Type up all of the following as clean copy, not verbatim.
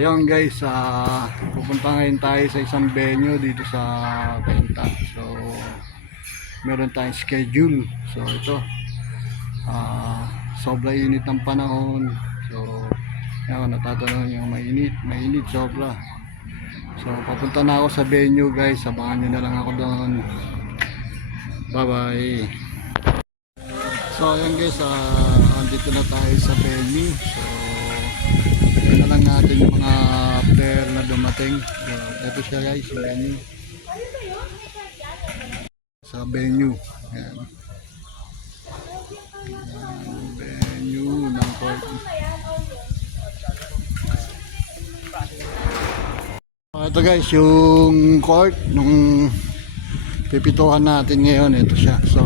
ayun guys, pupunta ngayon tayo sa isang venue dito sa Benta. So meron tayong schedule. So ito, sobra init ng panahon. So ayun, natatanong yung mainit sobra. So papunta na ako sa venue guys, abangan nyo na lang ako doon. Bye bye. So ayun guys, andito na tayo sa venue. So ito na lang natin yung mga player na dumating. So ito siya guys, yung venue. Sa venue. Ayan. Venue ng court. Ito guys, yung court nung pipituhan natin ngayon, ito siya. So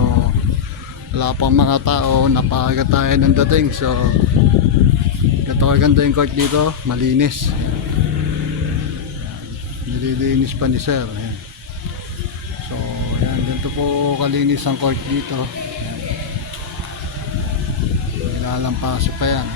wala pang mga tao, napaaga tayo ng dating. So ito kaganda yung court dito, malinis. Nililinis pa ni sir. Ayan. So ayan, ganito po kalinis ang court dito. Ilalampaso pa yan.